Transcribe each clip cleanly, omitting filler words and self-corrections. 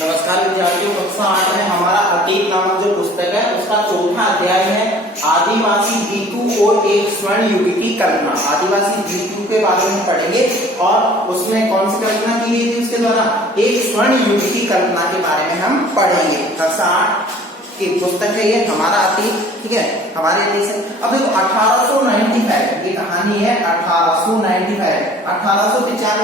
नमस्कार विद्यार्थियों, कक्षा 8 में हमारा अतीत नामक जो पुस्तक है उसका चौथा अध्याय है आदिवासी जीतू और एक स्वर्ण युग की कल्पना। आदिवासी जीतू के बारे में पढ़ेंगे और उसमें कौन सी कल्पना की गई थी, उसके द्वारा एक स्वर्ण युग की कल्पना के बारे में हम पढ़ेंगे। कक्षा 8 की पुस्तक है ये, हमारा अतीत, ठीक है, हमारे अतीत से। अब देखो 1895 की कहानी है। 1895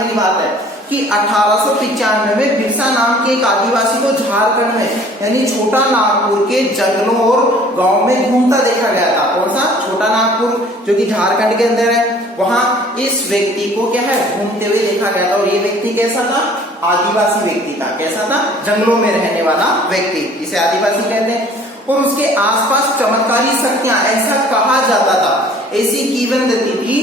की बात है कि 1895 में बिरसा नाम के एक आदिवासी को झारखंड में यानी छोटा नागपुर के जंगलों और गांव में घूमता देखा गया था। कौन सा? छोटा नागपुर, जो कि झारखंड के अंदर है। वहां इस व्यक्ति को क्या है, घूमते हुए देखा गया था। और ये व्यक्ति कैसा था? आदिवासी व्यक्ति था। कैसा था? जंगलों में रहने वाला व्यक्ति, जिसे आदिवासी कहते हैं। और उसके आसपास चमत्कारी शक्तियां, ऐसा कहा जाता था, ऐसी किंवदंती थी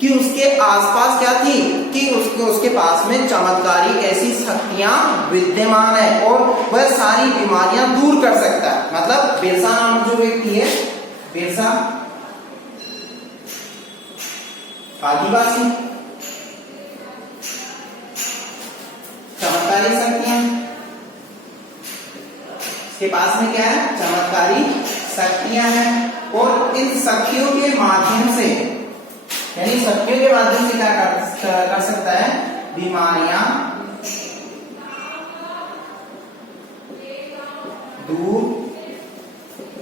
कि उसके आसपास क्या थी कि उसके पास में चमत्कारी ऐसी शक्तियां विद्यमान है और वह सारी बीमारियां दूर कर सकता है। मतलब बिरसा नाम जो व्यक्ति है, बिरसा आदिवासी, चमत्कारी शक्तियां, इसके पास में क्या है? चमत्कारी शक्तियां हैं। और इन शक्तियों के माध्यम से, यानी शक्तियों के माध्यम से क्या कर सकता है? बीमारियां दूर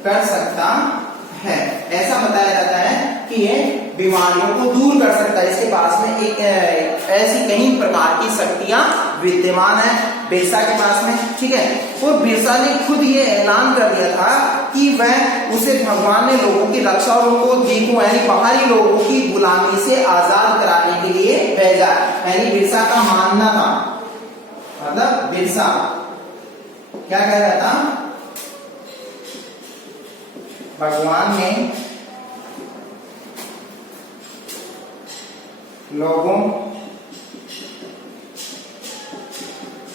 कर सकता है। ऐसा बताया जाता है कि ये बीमारियों को दूर कर सकता है। इसके पास में एक ऐसी कई प्रकार की शक्तियां विद्यमान है बिरसा के पास में, ठीक है। और बिरसा ने खुद ये ऐलान कर दिया था कि वह उसे भगवान ने लोगों की रक्षा और उनको जीतों यानी बाहरी लोगों की गुलामी से आजाद कराने के लिए भेजा। यानी बिरसा का मानना था, मतलब बिरसा क्या कह रहा था? भगवान ने लोगों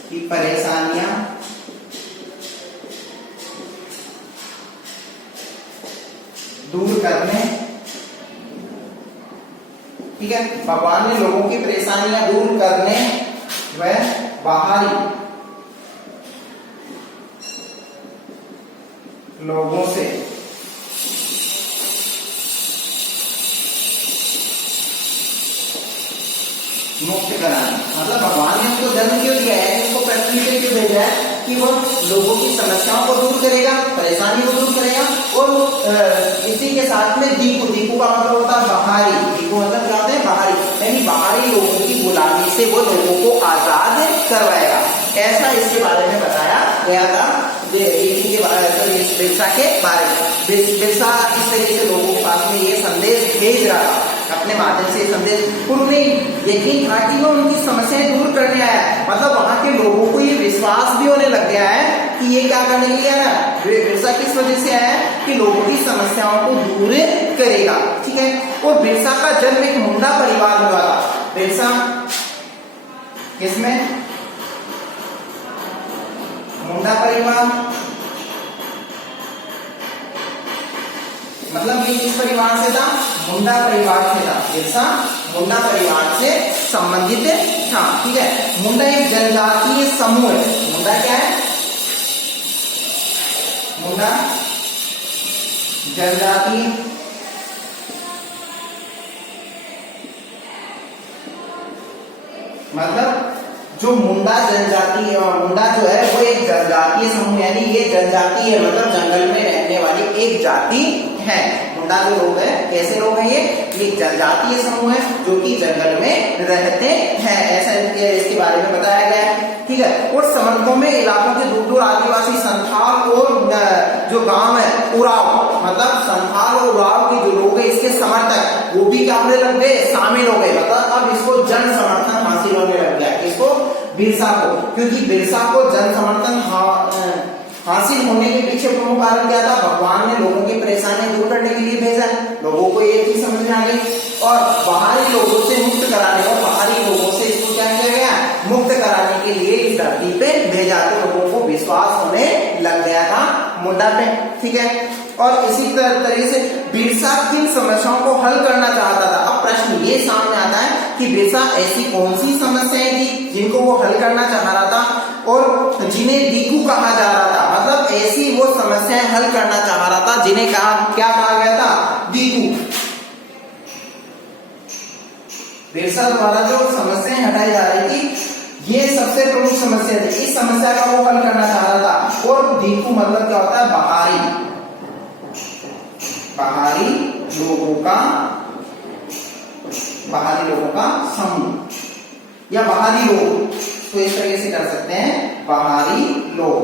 की परेशानियां दूर करने, ठीक है, भगवान ने लोगों की परेशानियां दूर करने व बाहरी लोगों से मुक्त कराना। मतलब भगवान ने उसको जन्म क्यों दिया है, उसको पृथ्वी पे क्यों भेजा है कि वो लोगों की समस्याओं को दूर करेगा, परेशानी को दूर करेगा। और इसी के साथ में दीपू, दीपू का मतलब होता है बाहरी, दीपू मतलब क्या होता है? बाहरी, यानी बाहरी लोगों की गुलामी से वो लोगों को आजाद करवाएगा। ऐसा इसके बारे में बताया गया था बिरसा के बारे में। बिरसा इस तरीके से लोगों के पास में ये संदेश भेज रहा था अपने माध्यम से संदेश, और उन्हें यकीन था कि वो उनकी समस्याएं दूर करने आया। मतलब वहां के लोगों को ये विश्वास भी होने लग गया है कि ये क्या करने के लिए आया है? बिरसा किस वजह से आया है कि लोगों की समस्याओं को दूर करेगा, ठीक है। और बिरसा का जन्म एक मुंडा परिवार में हुआ था। बिरसा किसमें? मुंडा परिवार। मतलब ये किस परिवार से था? मुंडा परिवार से था। बिरसा मुंडा परिवार से संबंधित था, ठीक है। मुंडा एक जनजातीय समूह है। मुंडा क्या है? मुंडा जनजातीय मतलब जो मुंडा जनजाति, मुंडा जो है वो एक जनजातीय समूह, यानी ये जनजाति है, मतलब जंगल में रहने वाली एक जाति है। मुंडा जो लोग है, कैसे लोग हैं? ये जनजातीय समूह है जो कि जंगल में रहते हैं। ऐसा इसके बारे में बताया गया है, ठीक है। और समर्थकों में इलाकों के दूर दूर आदिवासी संथाल और जो गांव है उराव, मतलब संथाल और उराव के जो लोग है इसके समर्थक, वो भी क्या होने लग गए? शामिल हो गए। मतलब अब इसको जन समर्थन हासिल होने लग गया। किसको? बिरसा को। क्योंकि बिरसा को जन समर्थन हासिल होने के पीछे प्रमुख कारण क्या था? भगवान ने लोगों की परेशानियां दूर करने के लिए भेजा। लोगों को ये चीज समझ में आ गई और बाहरी लोगों से मुक्त कराने, और बाहरी लोगों से इसको क्या किया गया? मुक्त कराने के लिए इस धरती पे भेजा। तो लोगों को विश्वास होने लग गया था मुंडा पे, ठीक है। और इसी तरीके से बिरसा किन समस्याओं को हल करना चाहता था। अब प्रश्न ये सामने आता है कि बिरसा ऐसी कौन सी समस्याएं थी जिनको वो हल करना चाह रहा था। और जिन्हें दीकू कहा जा रहा था, मतलब ऐसी वो समस्याएं हल करना चाह रहा था जिन्हें क्या कहा गया था, दीकू। बिरसा द्वारा जो समस्याएं हटाई जा रही थी ये सबसे प्रमुख समस्या थी, इस समस्या का वो हल करना चाह रहा था। और दीकू मतलब क्या होता है, बाहरी लोगों का समूह या बाहरी लोग, तो इस तरीके से कर सकते हैं, बाहरी लोग।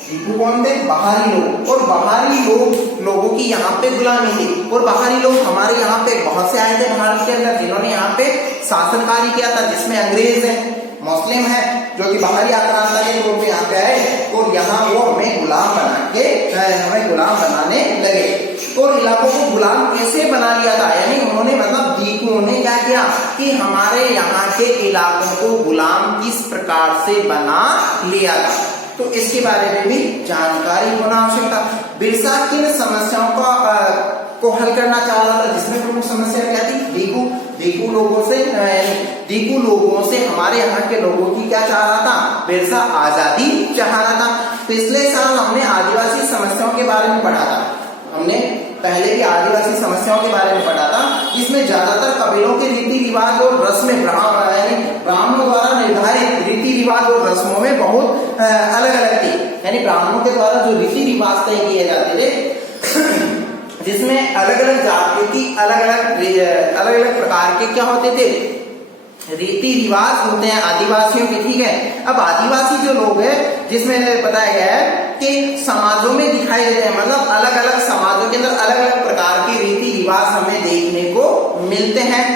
दीकू कौन थे, बाहरी लोग। और बाहरी लोगों की यहाँ पे गुलामी थी। और बाहरी लोग हमारे यहाँ पे बहुत से आए थे भारत के अंदर, जिन्होंने यहाँ पे शासनकारी किया था, जिसमें अंग्रेज है, मुस्लिम है, जो कि बाहरी आक्रांता के रूप में यहाँ पे आए और यहाँ वो हमें गुलाम बनाने लगे। तो इलाकों को गुलाम कैसे बना लिया था, यानी उन्होंने मतलब दीकुओं ने क्या किया कि हमारे यहाँ के इलाकों को गुलाम किस प्रकार से बना लिया था, तो इसके बारे में भी जानकारी होना आवश्यक था। बिरसा किन समस्याओं को हल करना चाह रहा था, जिसमें प्रमुख समस्या क्या थी, दीकू लोगों से हमारे यहाँ के लोगों की क्या चाह रहा था, बिरसा आजादी चाह रहा था। पिछले साल हमने आदिवासी समस्याओं के बारे में पढ़ा था, हमने पहले भी आदिवासी समस्याओं के बारे में पढ़ा था, जिसमें ज्यादातर कबीलों के रीति रिवाज और रस्में ब्राह्मणों द्वारा निर्धारित रीति रिवाज और रस्मों में बहुत अलग अलग थी। यानी ब्राह्मणों के द्वारा जो रीति रिवाज तय किए जाते थे जिसमें अलग अलग जातियों की अलग अलग प्रकार के क्या होते थे, रीति रिवाज होते हैं आदिवासियों के, ठीक है। अब आदिवासी जो लोग हैं, जिसमें बताया गया है कि समाजों में दिखाई देते हैं, मतलब अलग अलग समाजों के अंदर अलग अलग प्रकार के रीति रिवाज हमें देखने को मिलते हैं।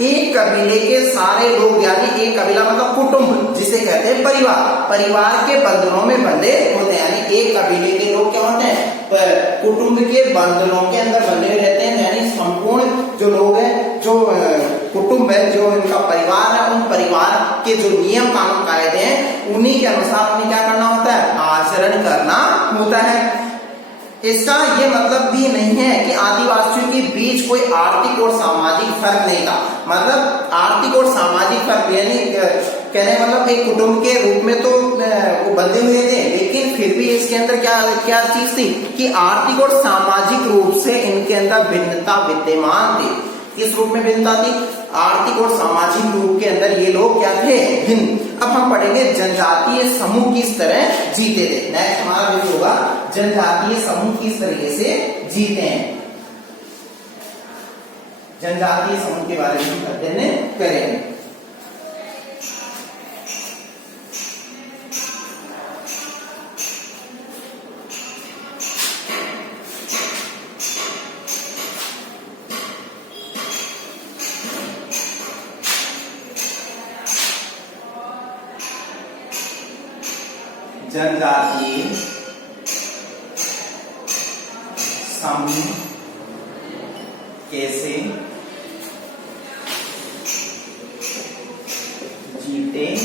एक कबीले के सारे लोग, यानी एक कबीला मतलब कुटुंब, जिसे कहते हैं परिवार के बंधनों में बंधे होते हैं। यानी एक कबीले के लोग क्या होते हैं, कुटुंब के बंधनों के अंदर बंधे रहते हैं। यानी संपूर्ण जो लोग हैं, जो कुटुंब है, जो इनका परिवार है, उन परिवार के जो नियम कानून कायदे हैं उन्हीं के अनुसार उन्हें क्या करना होता है, आचरण करना होता है। इसका ये मतलब भी नहीं है कि आदिवासियों के बीच कोई आर्थिक और सामाजिक फर्क नहीं था। मतलब आर्थिक और सामाजिक फर्क यानी कहने मतलब एक कुटुंब के रूप में तो वो बंधे हुए थे, लेकिन फिर भी इसके अंदर क्या चीज थी कि आर्थिक और सामाजिक रूप से इनके अंदर भिन्नता विद्यमान थी। किस रूप में भिन्नता थी, आर्थिक और सामाजिक रूप के अंदर ये लोग क्या थे, भिन्न। अब हम पढ़ेंगे जनजातीय समूह किस तरह जीते थे। नेक्स्ट हमारा वीडियो होगा जनजातीय समूह किस तरीके से जीते हैं, जनजातीय समूह के बारे में अध्ययन करेंगे। जनजातीय समूह कैसे जीते हैं,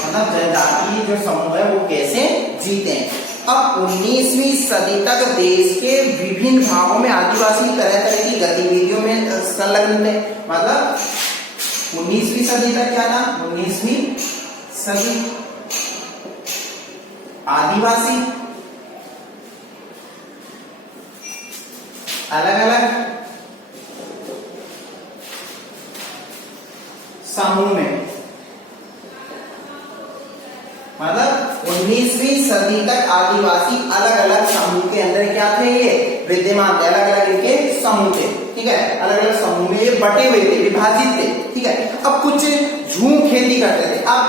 मतलब जनजातीय जो समूह है वो कैसे जीते हैं। अब 19वीं सदी तक देश के विभिन्न भागों में आदिवासी तरह तरह की गतिविधियों में संलग्न थे। मतलब 19वीं सदी तक क्या था, 19वीं सदी आदिवासी अलग अलग समूह में, मतलब 19वीं सदी तक आदिवासी अलग अलग समूह के अंदर क्या थे, ये विद्यमान थे, अलग अलग इनके समूह थे, ठीक है। अलग अलग समूह में ये बटे हुए थे, विभाजित थे, ठीक है। अब कुछ झूम खेती करते थे। अब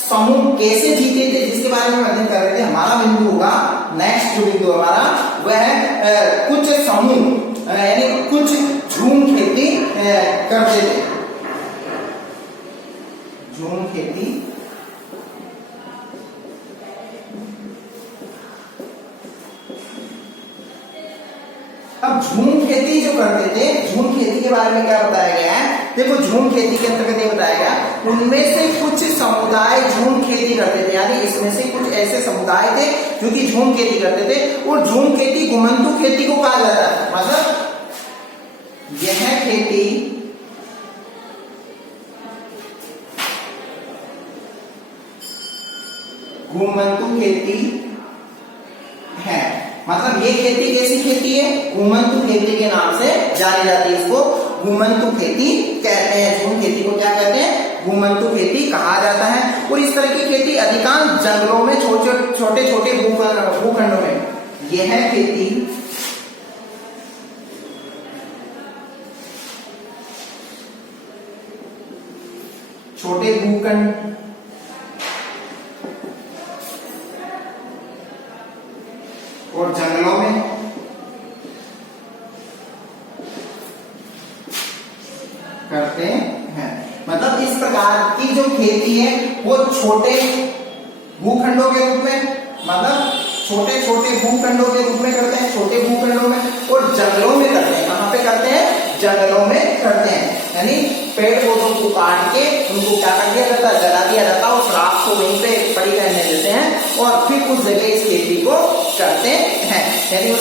समूह कैसे जीते थे, जिसके बारे में अध्ययन कर रहे थे। हमारा बिंदु होगा, नेक्स्ट जो बिंदु हमारा वह है कुछ समूह यानी कुछ झूम खेती करते थे। झूम खेती अब झूम खेती जो करते थे, झूम खेती के बारे में क्या बताया गया है, देखो झूम खेती के अंतर्गत ये बताया गया, उनमें से कुछ समुदाय झूम खेती करते थे। यानी इसमें से कुछ ऐसे समुदाय थे जो कि झूम खेती करते थे। और झूम खेती घुमंतू खेती को कहा जाता है। मतलब यह खेती घुमंतु खेती है। मतलब ये खेती कैसी खेती है? घुमंतु खेती के नाम से जानी जाती है। इसको घुमंतु खेती कहते हैं। झूम खेती को क्या कहते हैं? घुमंतु खेती कहा जाता है। और इस तरह की खेती अधिकांश जंगलों में छोटे छोटे भूखंडों में यह है खेती छोटे भूखंड और जंगलों में करते हैं। मतलब इस प्रकार की जो खेती है वो छोटे भूखंडों के रूप में, मतलब छोटे छोटे भूखंडों के रूप में करते हैं, छोटे भूखंडों में और जंगलों में करते हैं। कहां पे करते हैं? जंगलों में करते हैं। यानी पेड़ पौधों को काट के उनको क्या कर दिया जाता है? जला दिया जाता है। उस राख को वहीं पे पड़ी रहने देते हैं और फिर उस जगह इस खेती को करते हैं। यानी उस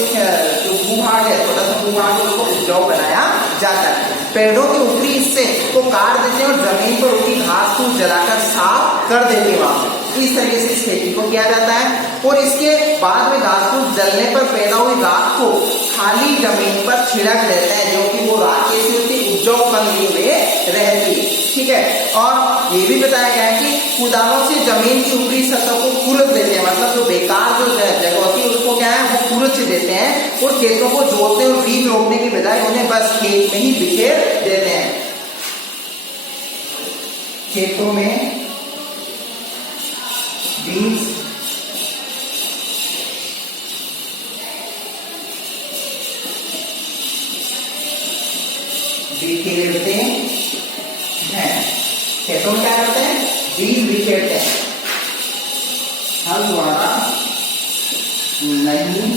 जो भूभाग है, छोटा सा भूभाग है, उसको उपजाऊ बनाया जाता है। पेड़ों के ऊपरी हिस्से को काट देते हैं और जमीन पर उनकी घास फूस जलाकर साफ कर देते हैं वहां। तो इस तरीके से इस खेती को किया जाता है। और इसके बाद में घास फूस जलने पर पैदा हुई राख को खाली जमीन पर छिड़क देते हैं, जो कि वो राख कैसी होती है? उपजाऊ बनी हुई रहती है। ठीक है। और ये भी बताया गया है कि कुदालों से जमीन की ऊपरी सतह को खुरच देते हैं। मतलब जो बेकार जो जगह होती है उसको क्या है? वो खुरच देते हैं और खेतों को जोतते और बीज रोपने की बजाय उन्हें बस खेत में ही बिखेर देते हैं। खेतों में बीज बिखेरते हैं। खेतों में क्या करते हैं? बीज बिखेरते हैं। हल द्वारा नहीं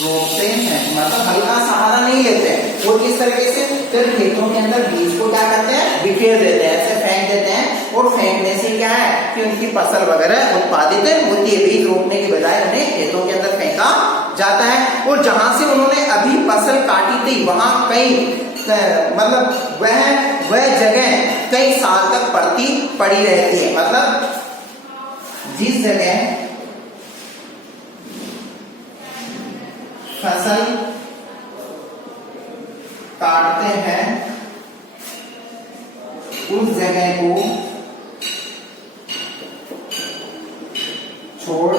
रोकते हैं। मतलब हल का सहारा नहीं लेते हैं। वो किस तरीके से? फिर खेतों के अंदर बीज को क्या करते हैं? बिखेर देते हैं, ऐसे फेंक देते हैं। और फेंकने से क्या है कि उनकी फसल वगैरह उत्पादित होती है। बीज रोपने की बजाय उन्हें खेतों के अंदर फेंका जाता है। और जहां से उन्होंने अभी फसल काटी थी वहां कई मतलब वह जगह कई साल तक पड़ी रहती है। मतलब जिस जगह फसल काटते हैं उस जगह को छोड़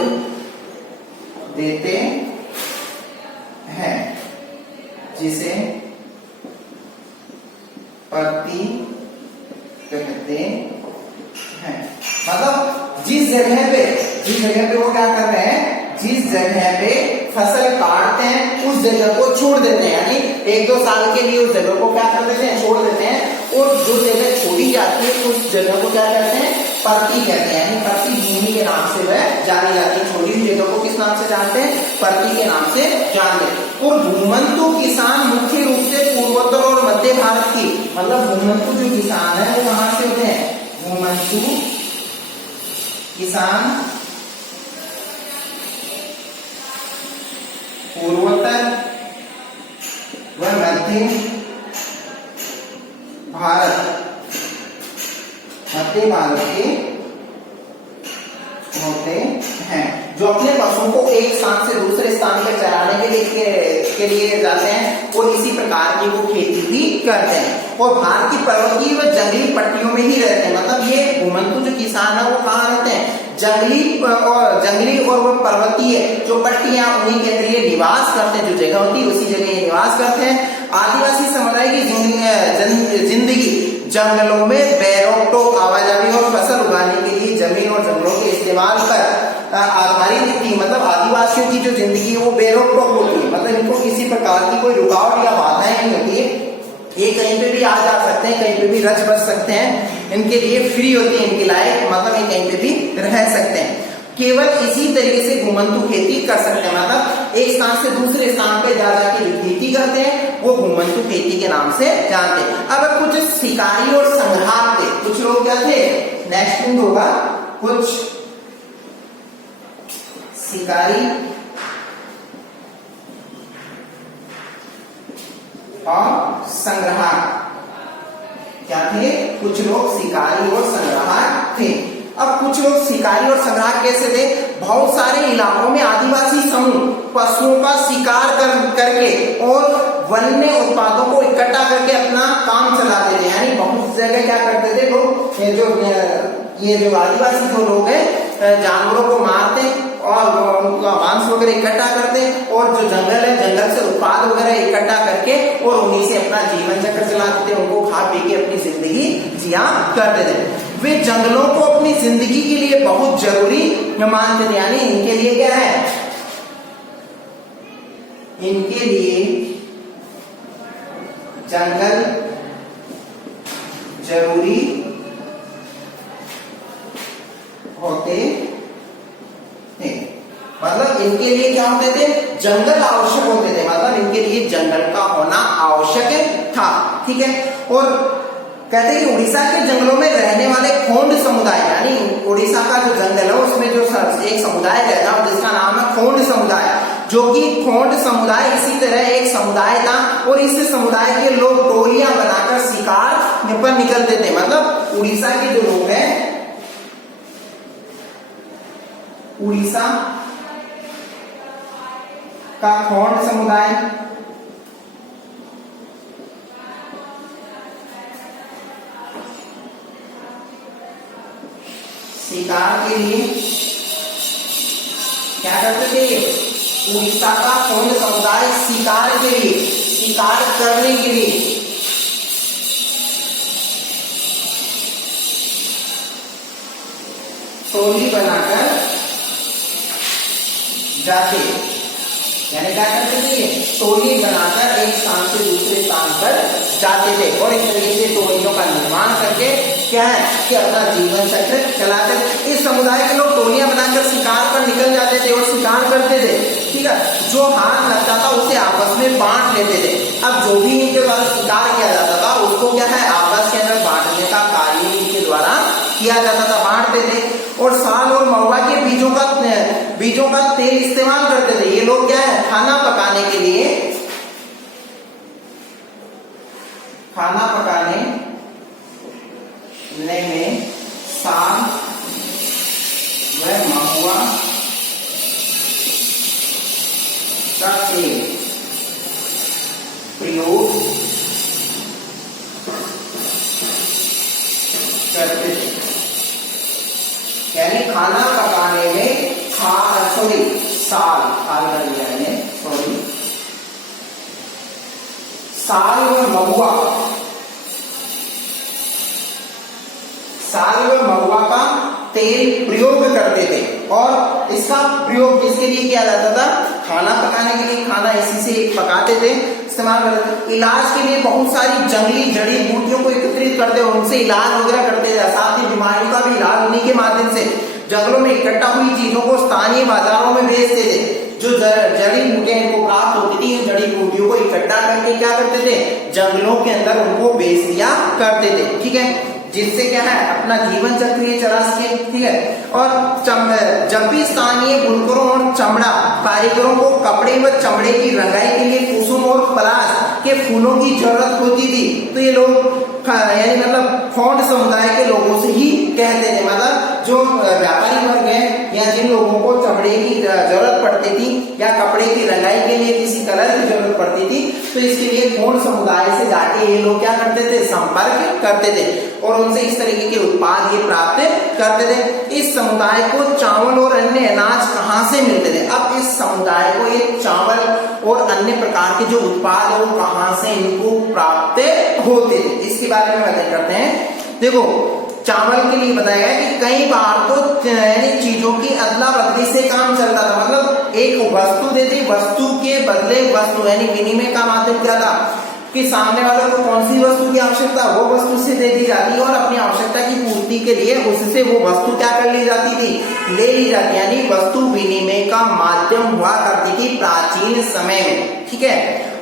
देते हैं, जिसे परती कहते हैं। मतलब जिस जगह पे वो क्या कर रहे हैं? जिस जगह पे फसल काटते हैं उस जगह को छोड़ देते हैं। यानी 1-2 साल के लिए उस जगह को क्या कर देते हैं? छोड़ देते हैं। और जो जगह छोड़ी जाती है उस जगह को क्या कहते हैं? परती कहते हैं। यानी परती भूमि के नाम से वह जानी जाती है। छोड़ी हुई जगह को किस नाम से जानते हैं? परती के नाम से जानते हैं। और घुमंतु किसान मुख्य रूप से पूर्वोत्तर और मध्य भारत की, मतलब घुमंतु जो किसान है वो कहां से होते हैं? घुमंतु किसान पूर्वोत्तर व मध्य भारत के होते हैं, जो अपने पशुओं को एक स्थान से दूसरे स्थान पर चराने के लिए जाते हैं और इसी प्रकार की वो खेती भी करते हैं। और भारत की पर्वतीय व जंगली पट्टियों में ही रहते हैं। मतलब ये घुमंतु जो किसान है वो कहाँ रहते हैं? जंगली और वो पर्वतीय जो पट्टियां उन्हीं के अंदर ये निवास करते हैं। जो जगह होती है उसी जगह ये निवास करते हैं। आदिवासी समुदाय की जिंदगी जंगलों में बेरोक-टोक आवाजाही और फसल उगाने के लिए जमीन और जंगलों के इस्तेमाल पर आधारित थी। मतलब आदिवासियों की जो जिंदगी है वो बेरोक-टोक होती है। मतलब इनको किसी प्रकार की कोई रुकावट या बाधाएं नहीं होती है। ये कहीं पे भी आ जा सकते हैं, कहीं पे भी रच बच सकते हैं। इनके लिए फ्री होती है इनकी लाइफ। मतलब ये कहीं पे भी रह सकते हैं। केवल इसी तरीके से घुमंतु खेती कर सकते हैं। मतलब एक स्थान से दूसरे स्थान पे जा जाके जो खेती करते हैं वो घुमंतु खेती के नाम से जानते हैं। अब कुछ शिकारी और संग्राहक थे। कुछ लोग क्या थे? नेक्स्ट पॉइंट होगा, कुछ शिकारी और संग्राहक क्या थे? कुछ लोग शिकारी और संग्राहक थे। अब कुछ लोग शिकारी और संग्राहक कैसे थे, बहुत सारे इलाकों में आदिवासी समूह पशुओं का शिकार करके और वन्य उत्पादों को इकट्ठा करके अपना काम चलाते थे। यानी बहुत जगह क्या करते थे लोग, ये जो आदिवासी जो लोग हैं जानवरों को मारते और उनका मांस वगैरह इकट्ठा करते और जो जंगल है जंगल से उत्पाद वगैरह इकट्ठा करके और उन्हीं से अपना जीवन चक्र चलाते थे, उनको खा पी के अपनी जिंदगी जिया करते थे। वे जंगलों को अपनी जिंदगी के लिए बहुत जरूरी मानते थे। यानी इनके लिए क्या है, इनके लिए जंगल जरूरी होते थे। मतलब इनके लिए क्या होते थे, जंगल आवश्यक होते थे। मतलब इनके लिए जंगल का होना आवश्यक था। ठीक है। और कहते हैं कि उड़ीसा के जंगलों में रहने वाले खोंड समुदाय, यानी उड़ीसा का जो जंगल है उसमें जो एक समुदाय रहता है जिसका नाम है खोंड समुदाय, जो कि खोंड समुदाय इसी तरह एक समुदाय था और इस समुदाय के लोग टोलियां बनाकर शिकार पर निकलते थे। मतलब उड़ीसा के जो लोग हैं, उड़ीसा का खोंड समुदाय शिकार के लिए क्या करते थे, उड़ीसा का खोंड समुदाय शिकार के लिए, शिकार करने के लिए टोली बनाकर जाते। यानी क्या करते थे, टोली बनाकर एक स्थान से दूसरे स्थान पर जाते थे और इस तरीके से टोलियों का निर्माण करके क्या है कि अपना जीवन चक्र चलाते। इस समुदाय के लोग टोलियां बनाकर शिकार पर निकल जाते थे और शिकार करते थे। ठीक है। जो हाथ लगता था उसे आपस में बांट लेते थे। अब जो भी इनके द्वारा शिकार किया जाता था उसको क्या है आपस के अंदर बांटने का कार्य इनके द्वारा किया जाता था, बांटते थे। और साल और महुआ के बीजों का तेल इस्तेमाल करते थे। ये लोग क्या है खाना पकाने के लिए, खाना पकाने में साल व महुआ का तेल प्रयोग करते थे। यानी खाना पकाने में साल व महुआ का तेल प्रयोग करते थे। और इसका प्रयोग किसके लिए किया जाता था, खाना पकाने के लिए, खाना इसी से पकाते थे, इस्तेमाल करते थे। इलाज के लिए बहुत सारी जंगली जड़ी बूटियों को एकत्रित करते और उनसे इलाज वगैरह करते थे। साथ ही बीमारियों का भी इलाज उन्हीं के माध्यम से जंगलों में इकट्ठा हुई चीजों को स्थानीय बाजारों में बेचते थे। जो जड़ी बूटियां इनको प्राप्त होती थी, जड़ी बूटियों को इकट्ठा करके क्या करते थे, जंगलों के अंदर उनको बेच दिया करते थे। ठीक है। जिससे क्या है अपना जीवन चक्र ये चला सके। ठीक है। और जब भी स्थानीय बुनकरों और चमड़ा कारीगरों को कपड़े व चमड़े की रंगाई के लिए कुसुम और पलाश के फूलों की जरूरत होती थी तो ये लोग यानी मतलब खोंड समुदाय के लोगों से ही कहते थे। मतलब जो व्यापारी वर्ग है या जिन लोगों को चमड़े की जरूरत पड़ती थी या कपड़े की रंगाई के लिए किसी कलर की जरूरत पड़ती थी तो इसके लिए खोंड समुदाय से जाके ये लोग क्या करते थे, संपर्क करते थे और उनसे इस तरीके के उत्पाद ये प्राप्त करते थे। इस समुदाय को चावल और अन्य अनाज कहाँ से मिलते थे, अब इस समुदाय को ये चावल और अन्य प्रकार के जो उत्पाद है वो कहाँ से इनको प्राप्त होते थे, इसके बारे में बात करते हैं। देखो चावल के लिए बताया गया कि कई बार तो यानी चीजों की अदला बदली से काम चलता था। मतलब एक वस्तु देती, वस्तु के बदले वस्तु यानी विनिमय का माध्यम क्या था कि सामने वाले को कौन सी वस्तु की आवश्यकता वो वस्तु से दे दी जाती और अपनी आवश्यकता की पूर्ति के लिए उससे वो वस्तु क्या कर ली जाती थी, ले ली जाती। यानी वस्तु विनिमय का माध्यम हुआ करती थी प्राचीन समय में। ठीक है।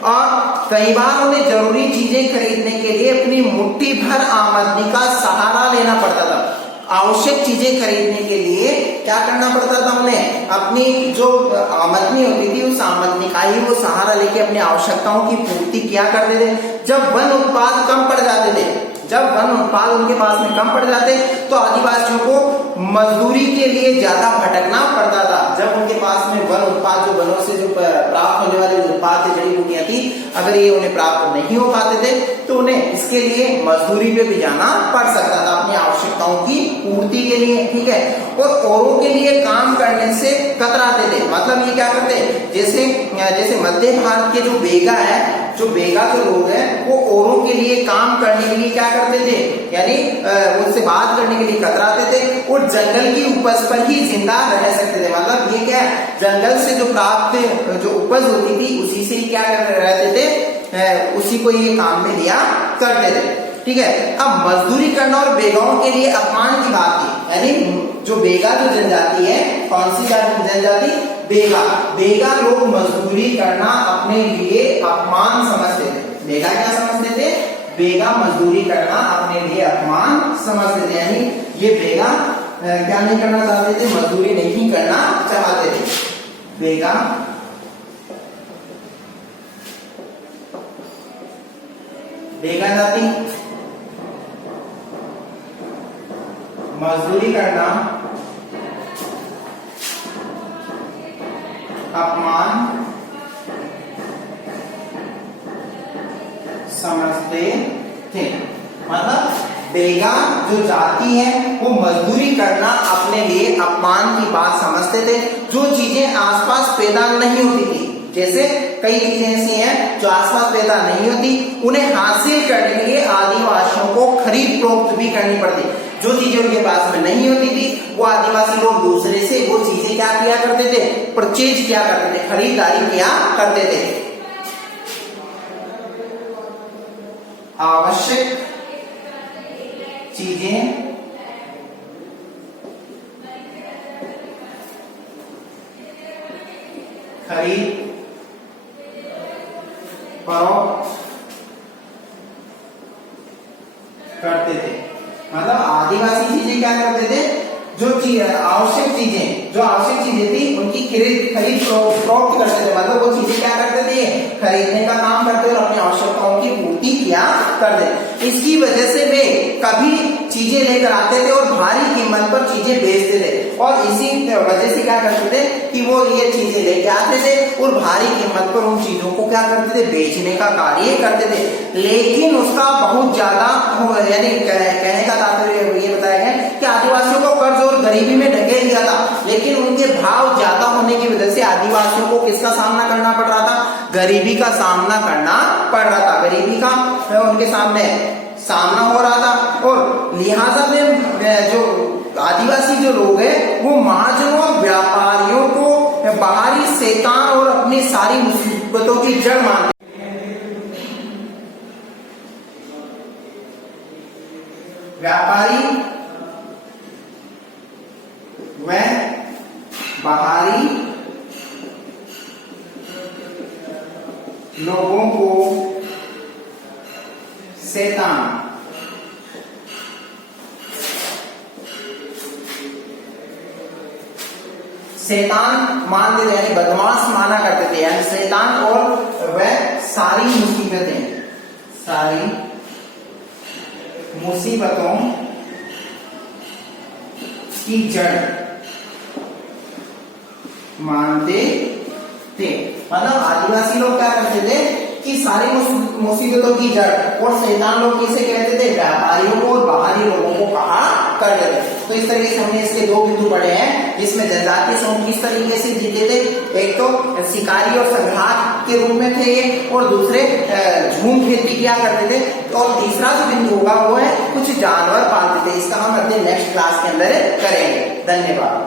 और कई बार उन्हें जरूरी चीजें खरीदने के लिए अपनी मुट्ठी भर आमदनी का सहारा लेना पड़ता था। आवश्यक चीजें खरीदने के लिए क्या करना पड़ता था उन्हें, अपनी जो आमदनी होती थी उस आमदनी का ही वो सहारा लेके अपनी आवश्यकताओं की पूर्ति किया करते थे। जब वन उत्पाद कम पड़ जाते थे, जब वन उत्पाद उनके पास में कम पड़ जाते तो आदिवासियों को मजदूरी के लिए ज्यादा भटकना पड़ता था। जब उनके पास में वन उत्पाद, जो वनों से जो प्राप्त होने वाले उत्पाद थे, जड़ी बूटियां थी, अगर ये उन्हें प्राप्त नहीं हो पाते थे तो उन्हें इसके लिए मजदूरी पे भी जाना पड़ सकता था अपनी आवश्यकताओं की पूर्ति के लिए, ठीक है। और औरों के लिए काम करने से कतराते थे, मतलब ये क्या करते, जैसे मध्य भारत के जो बेगा है, जो लोग हैं वो औरों के लिए काम करने के लिए क्या करते थे, यानी उनसे बात करने के लिए कतराते थे और जंगल की उपज पर ही जिंदा रह सकते थे। मतलब ये क्या है, जंगल से जो प्राप्त जो उपज होती थी उसी से ही क्या रहते थे, उसी को ये काम में लिया करते थे, ठीक है। अब मजदूरी करना और बेगाओं के लिए अपमान की बात थी, यानी जो बेगा जो जनजाति है, कौन सी जनजाति, बेगा लोग मजदूरी करना अपने लिए अपमान समझते थे। बेगा क्या समझते थे, बेगा मजदूरी करना अपने लिए अपमान समझते थे, यानी ये बेगा क्या नहीं करना चाहते थे, मजदूरी नहीं करना चाहते थे। बेगा जाति मजदूरी करना अपमान समझते थे। मतलब बेगा जो जाति है वो मजदूरी करना अपने लिए अपमान की बात समझते थे। जो चीजें आसपास पैदा नहीं होती थी, जैसे कई चीजें ऐसी हैं जो आसपास पैदा नहीं होती, उन्हें हासिल करने के लिए आदिवासियों को खरीद फरोख्त भी करनी पड़ती। जो चीजें उनके पास में नहीं होती थी वो आदिवासी लोग दूसरे से वो चीजें क्या किया करते थे, परचेज किया करते थे, खरीदारी किया करते थे। आवश्यक चीजें खरीद फरोख्त करते थे। मतलब आदिवासी चीजें क्या करते थे, जो आवश्यक चीजें थी उनकी खरीद फरोख्त करते थे। मतलब वो चीजें क्या करते थे, खरीदने का काम करते और अपनी आवश्यकताओं की पूर्ति किया करते। इसकी वजह से वे कभी चीजें लेकर आते थे और भारी कीमत पर चीजें बेचते थे, और इसी वजह से क्या करते थे कि वो ये चीजें लेके आते थे और भारी कीमत पर उन चीजों को क्या करते थे, बेचने का कार्य करते थे। लेकिन उसका बहुत ज्यादा, यानी कहने का तात्पर्य ये बताया गया कि आदिवासियों को कर्ज और गरीबी में ढकेल दिया था, लेकिन उनके भाव ज्यादा होने की वजह से आदिवासियों को किसका सामना करना पड़ रहा था, गरीबी का सामना करना पड़ रहा था। गरीबी का उनके सामने सामना हो रहा था, और लिहाजा में जो आदिवासी जो लोग हैं वो महाजनों और व्यापारियों को बाहरी शैतान और अपनी सारी मुसीबतों की जड़ मानते। व्यापारी व बाहरी लोगों को शैतान मानते थे, यानी बदमाश माना करते थे, यानी शैतान और वह सारी मुसीबतों की जड़ मानते थे। मतलब आदिवासी लोग क्या करते थे कि सारी मुसीबतों की जड़, और शैतान लोग किसे कहते थे, व्यापारियों को और बाहरी लोगों को कहा करते थे। तो इस तरीके से हमने इसके दो बिंदु पढ़े हैं, जिसमें जनजातीय समूह किस तरीके से जीते थे, एक तो शिकारी और संग्राहक के रूप में थे ये, और दूसरे झूम खेती किया करते थे, और तीसरा जो बिंदु होगा वो है कुछ जानवर पालते थे। इसका हम अपने नेक्स्ट क्लास के अंदर करेंगे। धन्यवाद।